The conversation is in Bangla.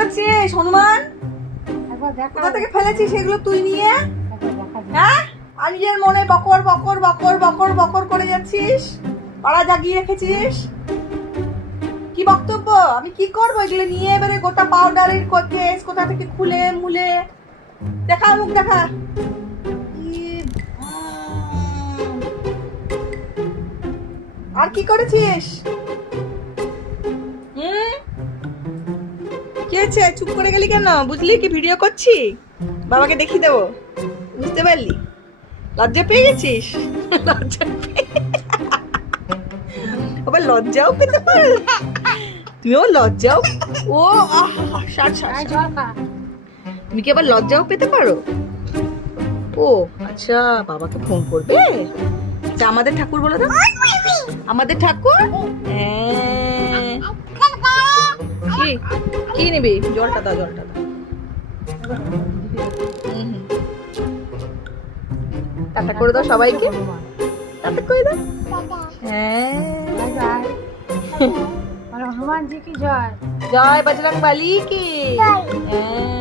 করেছিস হনুমান? কোথা থেকে ফেলেছিস সেগুলো তুই নিয়ে? হ্যাঁ, আর নিজের মনে বকর বকর বকর বকর বকর করে যাচ্ছিস, পাড়া জাগিয়ে রেখেছিস। কি বক্তব্য? আমি কি করবো এগুলো নিয়ে? এবারে গোটা পাউডারের কেস কোথা থেকে খুলে মুলে দেখা, মুখ দেখা। আর কি করেছিস? কি হয়েছে? চুপ করে গেলি কেন? বুঝলি কি ভিডিও করছি? বাবাকে দেখিয়ে দেবো, বুঝতে পারলি? লজ্জা পেয়ে গেছিস? লজ্জা আবার লজ্জাও পেতে পারো তুমি? আবার লজ্জাও? ও তুমি কি আবার লজ্জাও পেতে পারো? ও আচ্ছা, বাবাকে ফোন করবে। আচ্ছা, আমাদের ঠাকুর বলে দাও। আমাদের ঠাকুর। হ্যাঁ, কি কি নিবি? জলটা দাও, জলটা দাও। টাটা করে দাও সবাইকে, টাটা করে দাও। হ্যাঁ, হনুমান জি কি জয়। জয় বজরং বলি কি। হ্যাঁ।